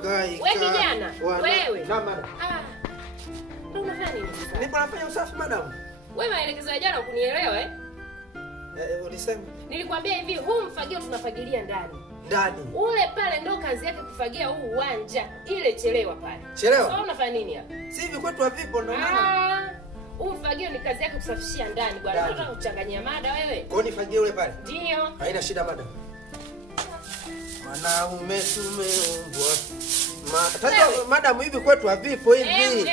kuhangaika. Wewe kijana, wewe. Na madam. Ndio unafanya nini sasa? Nipo nafanya usafi madam. Wewe maelekezo ya jana kunielewa Ulisema? Nilikwambia hivi, huu mfagio tunafagilia ndani. Ndani. Ule pale ndo kazi yake kufagia huu uwanja. Ile chelewa pale. Chelewa? Sasa unafanya nini hapa? Si hivi kwetu havipo ndo maana. Huu mfagio ni kazi yake kusafishia ndani bwana. Unataka kuchanganyia mada wewe? Kwa nini fagie ule pale? Ndio. Haina shida madam. Wanaume tumeumbwa. Tatizo madam hivi kwetu havipo hivi.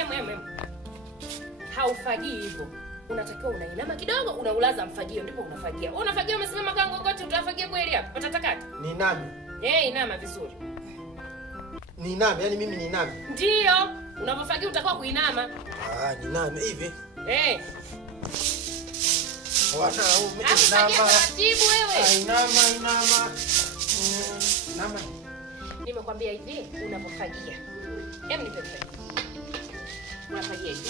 Haufagii hivyo. Unatakiwa unainama kidogo, unaulaza mfagio ndipo unafagia. Wewe unafagia umesimama kango gote utafagia kweli hapa? Patatakata. Ni nami. Inama vizuri. Ni nami, yani mimi ni nami. Ndio. Unapofagia utakuwa kuinama. Ni nami hivi. Wanaume inama. Taratibu wewe. Inama. Nama. Nimekwambia hivi, unapofagia. Nipe mfagio. Unafagia hivi.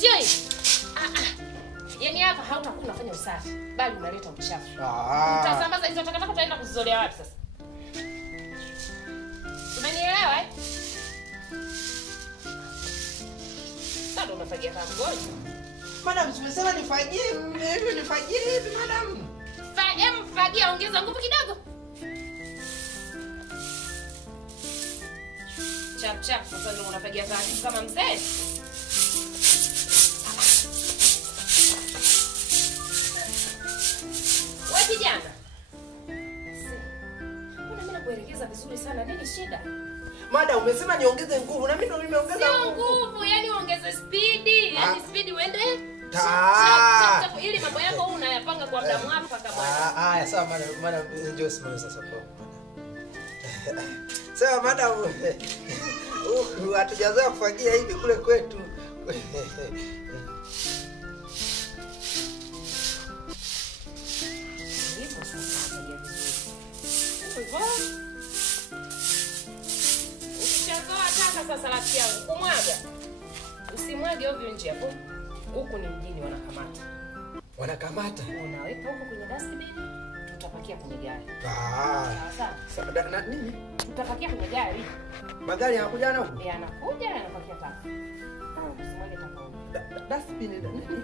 Sio hivi. Yaani hapa hautakuwa unafanya usafi, bali unaleta uchafu. Utasambaza hizo takataka utaenda kuzizolea wapi sasa? Umenielewa Sasa unafagia kama mgonjwa. Madam, tumesema nifagie hivi madam. Fagia, ongeza nguvu kidogo. Chap sasa ndio unafagia kama mzee. Kijana. Mbona mimi nakuelekeza vizuri sana? Nini shida? Madam, umesema niongeze nguvu na mimi ndo nimeongeza nguvu. Sio nguvu, yani ongeze speed. Yani speed uende. Chap ili mambo yako unayapanga kwa muda mwafaka bwana. Sawa madam, njoo simama sasa kwa. Sawa madam. Hatujazoea kufagia hivi kule kwetu. Ukishazoa taka sasa rafiki yangu kumwaga. Usimwage ovyo nje hapo. Huku ni mjini wanakamata. Wanakamata? Unaweka huko kwenye dustbin, tutapakia kwenye gari. Sawa. Na nini? Tutapakia kwenye gari. Magari yanakuja na huko? Yanakuja yanapakia taka. Usimwage taka. Dustbin nini?